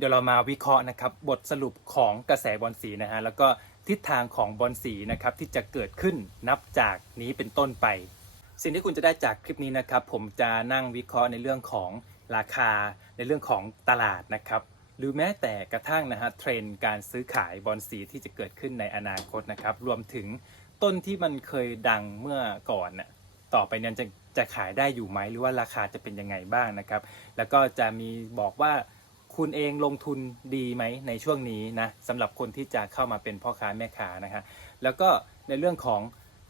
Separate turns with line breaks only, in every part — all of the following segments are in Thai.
เดี๋ยวเรามาวิเคราะห์นะครับบทสรุปของกระแสบอลสีนะฮะแล้วก็ทิศทางของบอลสีนะครับที่จะเกิดขึ้นนับจากนี้เป็นต้นไป สิ่งที่คุณจะได้จากคลิปนี้นะครับ ผมจะนั่งวิเคราะห์ในเรื่องของราคาในเรื่องของตลาดนะครับหรือแม้แต่กระทั่งนะฮะเทรนด์การซื้อขายบอลสีที่จะเกิดขึ้นในอนาคตนะครับ รวมถึงต้นที่มันเคยดังเมื่อก่อนน่ะต่อไปนี่ยจะจะขายได้อยู่ไหมหรือว่าราคาจะเป็นยังไงบ้างนะครับ แล้วก็จะมีบอกว่า คุณเองลงทุนดีไหมในช่วงนี้นะสำหรับคนที่จะเข้ามาเป็นพ่อค้าแม่ค้านะฮะแล้วก็ในเรื่องของ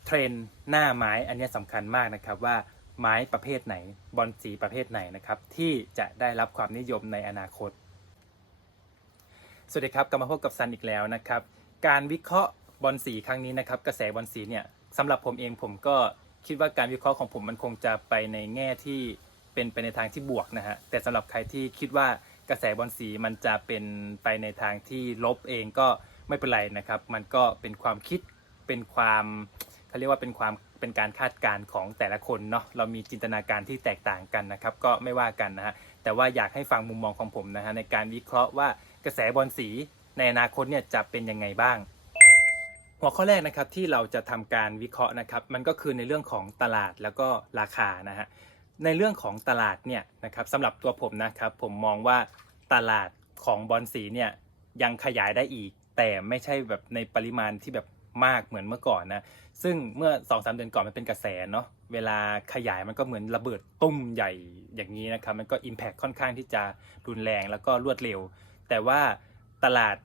เทรนหน้าไม้อันนี้สำคัญมากนะครับว่าไม้ประเภทไหนบอลสีประเภทไหนนะครับที่จะได้รับความนิยมในอนาคต สวัสดีครับกลับมาพบกับซันอีกแล้วนะครับการวิเคราะห์บอลสีครั้งนี้นะครับกระแสบอลสีเนี่ยสำหรับผมเองผมก็คิดว่าการวิเคราะห์ของผมมันคงจะไปในแง่ที่เป็นไปในทางที่บวกนะฮะแต่สำหรับใครที่คิดว่า กระแสบอลสีมันจะเป็นไปในทางที่ลบเองก็ไม่เป็นไรนะครับ มันก็เป็นความคิดเป็นความเขาเรียกว่าเป็นความเป็นการคาดการณ์ของแต่ละคนเนาะเรามีจินตนาการที่แตกต่างกันนะครับ ก็ไม่ว่ากันนะฮะแต่ว่าอยากให้ฟังมุมมองของผมนะฮะในการวิเคราะห์ว่ากระแสบอลสีในอนาคตเนี่ยจะเป็นยังไงบ้าง หัวข้อแรกนะครับที่เราจะทำการวิเคราะห์นะครับ มันก็คือในเรื่องของตลาดแล้วก็ราคานะฮะ ในเรื่องของตลาดเนี่ยนะครับสำหรับตัวผมนะครับผมมองว่าตลาดของบอลสีเนี่ยยังขยายได้อีก แต่ไม่ใช่แบบในปริมาณที่แบบมากเหมือนเมื่อก่อนนะซึ่งเมื่อ2อสเดือนก่อนมันเป็นกระแสเนาะเวลาขยายมันก็เหมือนระเบิดตุ้มใหญ่อย่างนี้นะครับมันก็ Impact ค่อนข้างที่จะรุนแรงแล้วก็รวดเร็ว แต่ว่าตลาด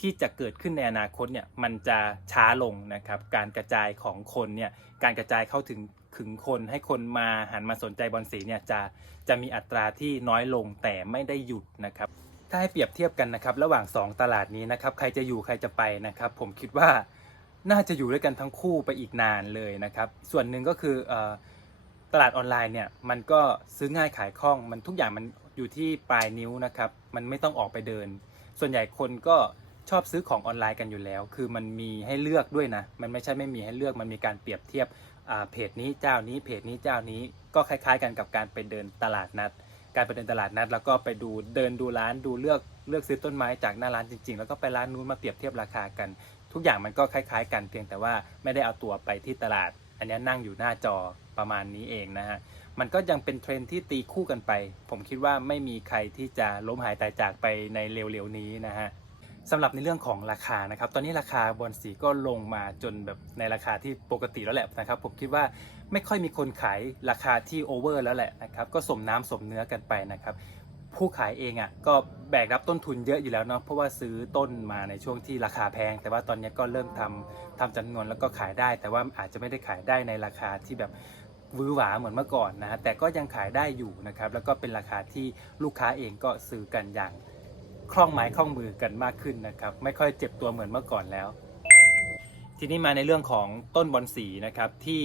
ที่จะเกิดขึ้นในอนาคตเนี่ยมันจะช้าลงนะครับการกระจายของคนเนี่ยการกระจายเข้าถึง ถึงคนให้คนมาหันมาสนใจบอลสีเนี่ยจะจะมีอัตราที่น้อยลงแต่ไม่ได้หยุดนะครับถ้าให้เปรียบเทียบกันนะครับระหว่าง 2 ตลาดนี้นะครับใครจะอยู่ใครจะไปนะครับ ผมคิดว่าน่าจะอยู่ด้วยกันทั้งคู่ไปอีกนานเลยนะครับ ส่วนหนึ่งก็คือออตลาดออนไลน์เนี่ยมันก็ซื้อง่ายขายคล่องมันทุกอย่างมันอยู่ที่ปลายนิ้วนะครับ มันไม่ต้องออกไปเดิน ส่วนใหญ่คนก็ชอบซื้อของออนไลน์กันอยู่แล้ว คือมันมีให้เลือกด้วยนะ มันไม่ใช่ไม่มีให้เลือก มันมีการเปรียบเทียบ เพจนี้เจ้านี้เพจนี้เจ้านี้ก็คล้าย ๆ กันกับการไปเดินตลาดนัด การไปเดินตลาดนัด แล้วก็ไปดูเดินดูร้านดูเลือกเลือกซื้อต้นไม้จากหน้าร้านจริง ๆ แล้วก็ไปร้านนู้นมาเปรียบเทียบราคากัน ทุกอย่างมันก็คล้าย ๆ กันเพียงแต่ว่าไม่ได้เอาตัวไปที่ตลาด อันนี้นั่งอยู่หน้าจอประมาณนี้เองนะฮะมันก็ยังเป็นเทรนที่ตีคู่กันไป ผมคิดว่าไม่มีใครที่จะล้มหายตายจากไปในเร็วๆนี้นะฮะ สำหรับในเรื่องของราคานะครับ ตอนนี้ราคาบอลสีก็ลงมาจนแบบในราคาที่ปกติแล้วแหละนะครับ ผมคิดว่าไม่ค่อยมีคนขายราคาที่โอเวอร์แล้วแหละนะครับ ก็สมน้ำสมเนื้อกันไปนะครับ ผู้ขายเองอะก็แบกรับต้นทุนเยอะอยู่แล้วเนาะ เพราะว่าซื้อต้นมาในช่วงที่ราคาแพง แต่ว่าตอนนี้ก็เริ่มทำทำจำนวนแล้วก็ขายได้ แต่ว่าอาจจะไม่ได้ขายได้ในราคาที่แบบวื้อหวาเหมือนเมื่อก่อนนะฮะ แต่ก็ยังขายได้อยู่นะครับ แล้วก็เป็นราคาที่ลูกค้าเองก็ซื้อกันอย่าง คล่องไม้คล่องมือกันมากขึ้นนะครับ ไม่ค่อยเจ็บตัวเหมือนเมื่อก่อนแล้ว ทีนี้มาในเรื่องของต้นบอลสีนะครับที่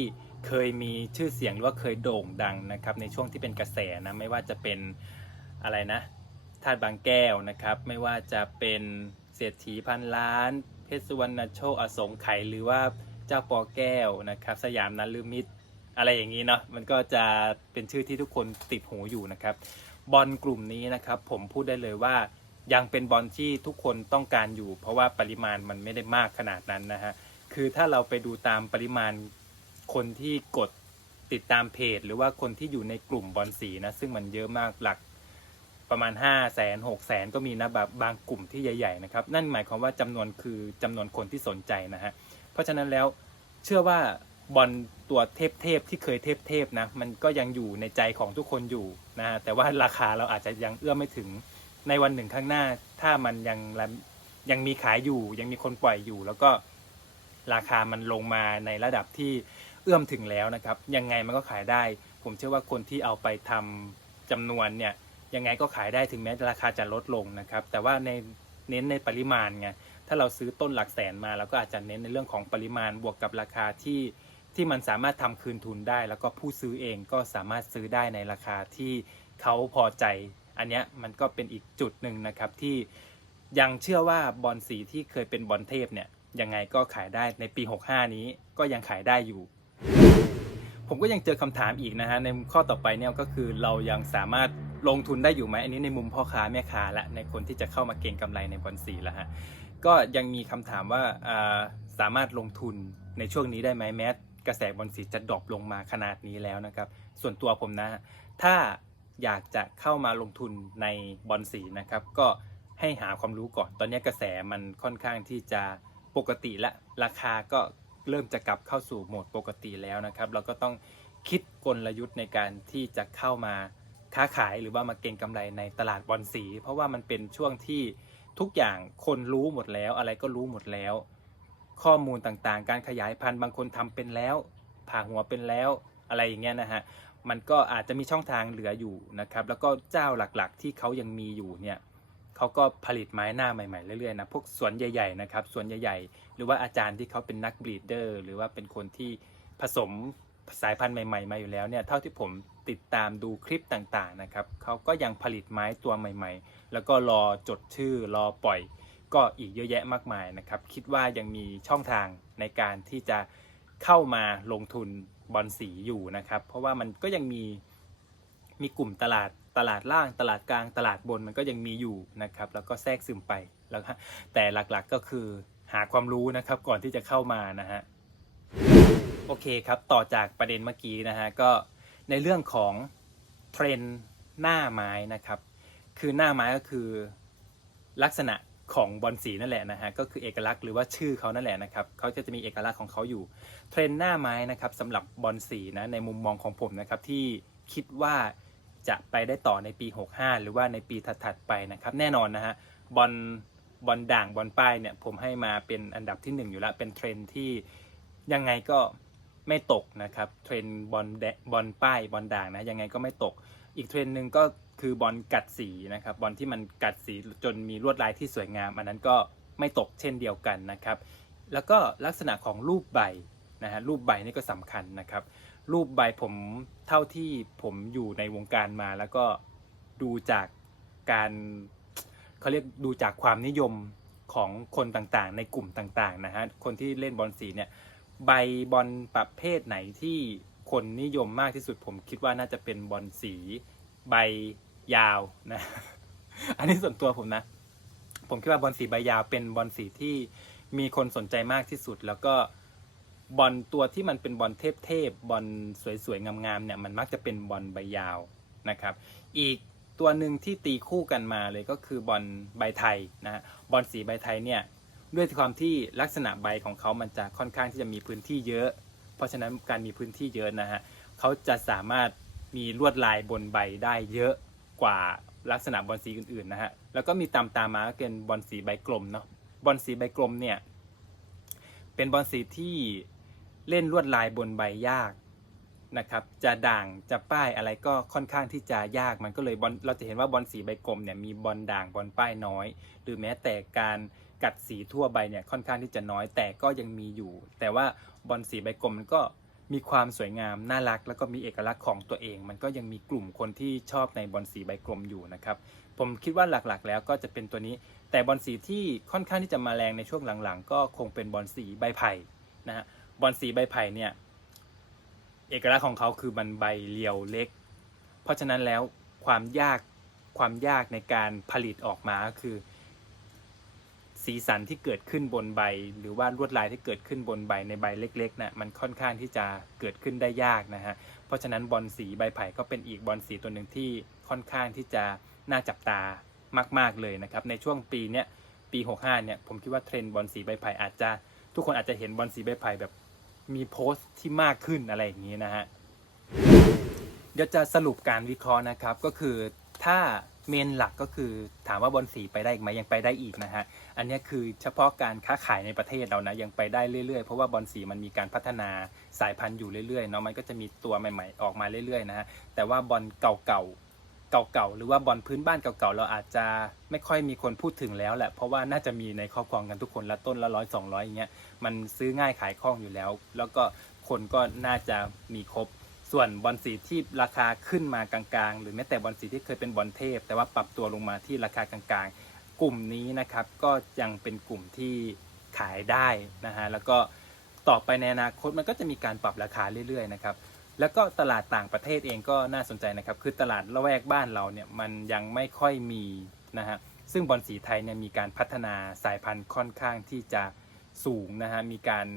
เคยมีชื่อเสียงหรือว่าเคยโด่งดังนะครับ ในช่วงที่เป็นกระแสนะไม่ว่าจะเป็นอะไรนะธาตุบางแก้วนะครับ ไม่ว่าจะเป็นเศรษฐีพันล้าน เพชรสุวรรณโชคอสงไขยหรือว่าเจ้าปอแก้วนะครับ สยามนันลืมิตรอะไรอย่างนี้เนาะมันก็จะเป็นชื่อที่ทุกคนติดหูอยู่นะครับ บอลกลุ่มนี้นะครับ ผมพูดได้เลยว่า ยังเป็นบอลที่ทุกคนต้องการอยู่ เพราะว่าปริมาณมันไม่ได้มากขนาดนั้นนะฮะคือถ้าเราไปดูตามปริมาณคนที่กดติดตามเพจ หรือว่าคนที่อยู่ในกลุ่มบอลสีนะซึ่งมันเยอะมากหลักประมาณ 5 0 0แสนหกแสนก็มีนะแบบบางกลุ่มที่ใหญ่ๆนะครับนั่นหมายความว่าจำนวนคือจำนวนคนที่สนใจนะฮะเพราะฉะนั้นแล้วเชื่อว่าบอลตัวเทพๆที่เคยเทพๆนะมันก็ยังอยู่ในใจของทุกคนอยู่นะฮะแต่ว่าราคาเราอาจจะยังเอื้อมไม่ถึง ในวันหนึ่งข้างหน้า ถ้ามันยังยังมีขายอยู่ ยังมีคนปล่อยอยู่ แล้วก็ราคามันลงมาในระดับที่เอื้อมถึงแล้วนะครับ ยังไงมันก็ขายได้ ผมเชื่อว่าคนที่เอาไปทำจำนวนเนี่ยยังไงก็ขายได้ถึงแม้ราคาจะลดลงนะครับ แต่ว่าในเน้นในปริมาณไงถ้าเราซื้อต้นหลักแสนมาเราก็อาจจะเน้นในเรื่องของปริมาณบวกกับราคาที่ที่มันสามารถทำคืนทุนได้ แล้วก็ผู้ซื้อเองก็สามารถซื้อได้ในราคาที่เขาพอใจ อันเนี้ยมันก็เป็นอีกจุดหนึ่งนะครับที่ยังเชื่อว่าบอลสีที่เคยเป็นบอลเทพเนี่ยยังไงก็ขายได้ในปี 65 นี้ก็ยังขายได้อยู่ ผมก็ยังเจอคำถามอีกนะฮะในข้อต่อไปเนี่ยก็คือเรายังสามารถลงทุนได้อยู่ไหมอันนี้ในมุมพ่อค้าแม่ค้าและในคนที่จะเข้ามาเก็งกำไรในบอลสีแล้วฮะก็ยังมีคำถามว่าสามารถลงทุนในช่วงนี้ได้ไหมแม้กระแสบอลสีจะดรอปลงมาขนาดนี้แล้วนะครับ ส่วนตัวผมนะ ถ้า อยากจะเข้ามาลงทุนในบอลสีนะครับ ก็ให้หาความรู้ก่อน ตอนนี้กระแสมันค่อนข้างที่จะปกติและราคาก็เริ่มจะกลับเข้าสู่โหมดปกติแล้วนะครับ เราก็ต้องคิดกลยุทธ์ในการที่จะเข้ามาค้าขายหรือว่ามาเก็งกำไรในตลาดบอลสี เพราะว่ามันเป็นช่วงที่ทุกอย่างคนรู้หมดแล้ว อะไรก็รู้หมดแล้ว ข้อมูลต่างๆ การขยายพันธุ์บางคนทำเป็นแล้ว ผ่าหัวเป็นแล้วอะไรอย่างเงี้ยนะฮะ มันก็อาจจะมีช่องทางเหลืออยู่นะครับ แล้วก็เจ้าหลักๆ ที่เขายังมีอยู่เนี่ยเขาก็ผลิตไม้หน้าใหม่ๆเรื่อยๆนะพวกสวนใหญ่ๆนะครับสวนใหญ่ๆ หรือว่าอาจารย์ที่เขาเป็นนักบรีดเดอร์ หรือว่าเป็นคนที่ผสมสายพันธุ์ใหม่ ๆ มาอยู่แล้วเนี่ยเท่าที่ผมติดตามดูคลิปต่างๆนะครับเขาก็ยังผลิตไม้ตัวใหม่ ๆ แล้วก็รอจดชื่อรอปล่อยก็อีกเยอะแยะมากมายนะครับ คิดว่ายังมีช่องทางในการที่จะเข้ามาลงทุน บอลสีอยู่นะครับ เพราะว่ามันก็ยังมีมีกลุ่มตลาดตลาดล่างตลาดกลางตลาดบนมันก็ยังมีอยู่นะครับ แล้วก็แทรกซึมไปแล้วแต่หลักๆก็คือหาความรู้นะครับก่อนที่จะเข้ามานะฮะโอเคครับต่อจากประเด็นเมื่อกี้นะฮะก็ในเรื่องของเทรนหน้าไม้นะครับ คือหน้าไม้ก็คือลักษณะ ของบอลสีนั่นแหละนะฮะก็คือเอกลักษณ์หรือว่าชื่อเขานั่นแหละนะครับเขาจะจะมีเอกลักษณ์ของเขาอยู่ เทรนหน้าไม้นะครับสำหรับบอลสีนะในมุมมองของผมนะครับที่คิดว่าจะไปได้ต่อในปี 65 หรือว่าในปีถัดๆไปนะครับแน่นอนนะฮะบอลบอลด่างบอลป้ายเนี่ยผมให้มาเป็นอันดับที่ 1 อยู่แล้วเป็นเทรนที่ยังไงก็ไม่ตกนะครับเทรนบอลแดบอลป้ายบอลด่างนะยังไงก็ไม่ตก อีกเทรนด์หนึ่งก็คือบอลกัดสีนะครับบอลที่มันกัดสีจนมีลวดลายที่สวยงามอันนั้นก็ไม่ตกเช่นเดียวกันนะครับ แล้วก็ลักษณะของรูปใบนะฮะรูปใบนี่ก็สำคัญนะครับ รูปใบผมเท่าที่ผมอยู่ในวงการมาแล้วก็ดูจากการเขาเรียกดูจากความนิยมของคนต่างๆ ในกลุ่มต่างๆนะฮะคนที่เล่นบอลสีเนี่ยใบบอลประเภทไหนที่ คนนิยมมากที่สุดผมคิดว่าน่าจะเป็นบอลสีใบยาวนะ อันนี้ส่วนตัวผมนะ ผมคิดว่าบอลสีใบยาวเป็นบอลสีที่มีคนสนใจมากที่สุด แล้วก็บอลตัวที่มันเป็นบอลเทพๆบอลสวยๆงามๆเนี่ยมันมักจะเป็นบอลใบยาวนะครับ อีกตัวหนึ่งที่ตีคู่กันมาเลยก็คือบอลใบไทยนะฮะบอลสีใบไทยเนี่ยด้วยความที่ลักษณะใบของเขามันจะค่อนข้างที่จะมีพื้นที่เยอะ เพราะฉะนั้นการมีพื้นที่เยอะนะฮะเขาจะสามารถมีลวดลายบนใบได้เยอะกว่าลักษณะบอลสีอื่นๆนะฮะแล้วก็มีตามตามมาก็เป็นบอลสีใบกลมเนาะบอลสีใบกลมเนี่ยเป็นบอลสีที่เล่นลวดลายบนใบยากนะครับจะด่างจะป้ายอะไรก็ค่อนข้างที่จะยากมันก็เลยบอลเราจะเห็นว่าบอลสีใบกลมเนี่ยมีบอลด่างบอลป้ายน้อย หรือแม้แต่การ กัดสีทั่วใบเนี่ยค่อนข้างที่จะน้อยแต่ก็ยังมีอยู่ แต่ว่าบอลสีใบกลมมันก็มีความสวยงามน่ารัก แล้วก็มีเอกลักษณ์ของตัวเอง มันก็ยังมีกลุ่มคนที่ชอบในบอลสีใบกลมอยู่นะครับผมคิดว่าหลักๆ แล้วก็จะเป็นตัวนี้ แต่บอลสีที่ค่อนข้างที่จะมาแรงในช่วงหลังๆ ก็คงเป็นบอลสีใบไผ่นะฮะบอลสีใบไผ่เนี่ยเอกลักษณ์ของเขาคือมันใบเรียวเล็ก เพราะฉะนั้นแล้วความยากความยากในการผลิตออกมาก็คือ สีสันที่เกิดขึ้นบนใบ หรือว่าลวดลายที่เกิดขึ้นบนใบในใบเล็กๆนะ่ะมันค่อนข้างที่จะเกิดขึ้นได้ยากนะฮะเพราะฉะนั้นบอลสีใบไผ่ก็เป็นอีกบอลสีตัวหนึ่งที่ค่อนข้างที่จะน่าจับตามาก ๆเลยนะครับในช่วงปีเนี้ยปี 65เนี่ยผมคิดว่าเทรนด์บอลสีใบไผ่อาจจะ ทุกคนอาจจะเห็นบอลสีใบไผ่แบบมีโพสต์ที่มากขึ้นอะไรอย่างนี้นะฮะเดี๋ยวจะสรุปการวิเคราะห์นะครับก็คือถ้าเมนหลักก็คือถามว่าบอลสีไปได้อีกไหมยังไปได้อีกนะฮะ อันนี้คือเฉพาะการค้าขายในประเทศเรานะยังไปได้เรื่อยๆ เพราะว่าบอลสีมันมีการพัฒนาสายพันธุ์อยู่เรื่อยๆเนาะมันก็จะมีตัวใหม่ๆออกมาเรื่อยๆนะฮะแต่ว่าบอลเก่าๆเก่าๆหรือว่าบอลพื้นบ้านเก่าๆเราอาจจะไม่ค่อยมีคนพูดถึงแล้วแหละเพราะว่าน่าจะมีในครอบครองกันทุกคนละต้นละร้อยสองร้อยอย่างเงี้ยมันซื้อง่ายขายคล่องอยู่แล้ว แล้วก็คนก็น่าจะมีครบ ส่วนบอลสีที่ราคาขึ้นมากลางๆ หรือแม้แต่บอลสีที่เคยเป็นบอลเทพ แต่ว่าปรับตัวลงมาที่ราคากลางๆ กลุ่มนี้นะครับก็ยังเป็นกลุ่มที่ขายได้นะฮะแล้วก็ต่อไปในอนาคตมันก็จะมีการปรับราคาเรื่อยๆนะครับแล้วก็ตลาดต่างประเทศเองก็น่าสนใจนะครับ คือตลาดละแวกบ้านเราเนี่ยมันยังไม่ค่อยมีนะฮะซึ่งบอลสีไทยเนี่ยมีการพัฒนาสายพันธุ์ค่อนข้างที่จะสูงนะฮะมีการ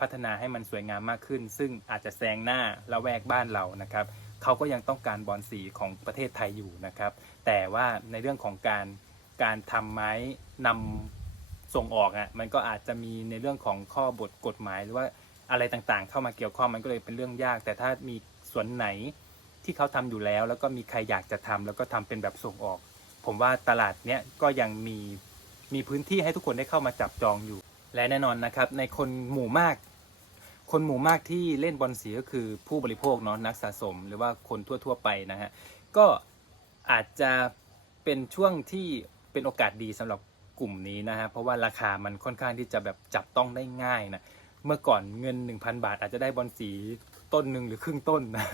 พัฒนาให้มันสวยงามมากขึ้น ซึ่งอาจจะแซงหน้าละแวกบ้านเรานะครับเขาก็ยังต้องการบอลสีของประเทศไทยอยู่นะครับ แต่ว่าในเรื่องของการ การทำไม้นำส่งออกอะมันก็อาจจะมีในเรื่องของข้อบทกฎหมาย หรือว่าอะไรต่างๆ เข้ามาเกี่ยวข้องมันก็เลยเป็นเรื่องยาก แต่ถ้ามีส่วนไหนที่เขาทำอยู่แล้ว แล้วก็มีใครอยากจะทำแล้วก็ทำเป็นแบบส่งออก ผมว่าตลาดเนี้ยก็ยังมีมีพื้นที่ให้ทุกคนได้เข้ามาจับจองอยู่ และแน่นอนนะครับ ในคนหมู่มาก คนหมู่มากที่เล่นบอลสีก็คือผู้บริโภคเนาะนักสะสม หรือว่าคนทั่ว ๆ ไปนะฮะก็อาจจะเป็นช่วงที่ เป็นโอกาสดีสำหรับกลุ่มนี้นะฮะเพราะว่าราคามันค่อนข้างที่จะแบบจับต้องได้ง่ายนะเมื่อก่อนเงิน 1,000 บาท อาจจะได้บอลสีต้นหนึ่งหรือครึ่งต้นนะ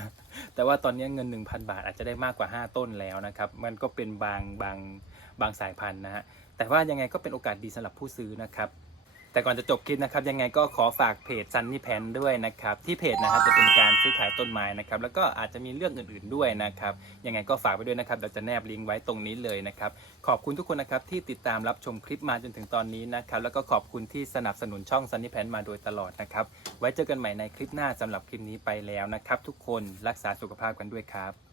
แต่ว่าตอนนี้เงิน 1,000 บาทอาจจะได้มากกว่า 5 ต้นแล้วนะครับมันก็เป็นบางบางบางสายพันธุ์นะฮะแต่ว่ายังไงก็เป็นโอกาสดีสำหรับผู้ซื้อนะครับ แต่ก่อนจะจบคลิปนะครับยังไงก็ขอฝากเพจ Sunny Pan ด้วยนะครับที่เพจนะฮะจะเป็นการซื้อขายต้นไม้นะครับแล้วก็อาจจะมีเรื่องอื่นๆด้วยนะครับยังไงก็ฝากไปด้วยนะครับเราจะแนบลิงก์ไว้ตรงนี้เลยนะครับขอบคุณทุกคนนะครับที่ติดตามรับชมคลิปมาจนถึงตอนนี้นะครับแล้วก็ขอบคุณที่สนับสนุนช่อง Sunny Pan มาโดยตลอดนะครับไว้เจอกันใหม่ในคลิปหน้าสำหรับคลิปนี้ไปแล้วนะครับทุกคนรักษาสุขภาพกันด้วยครับ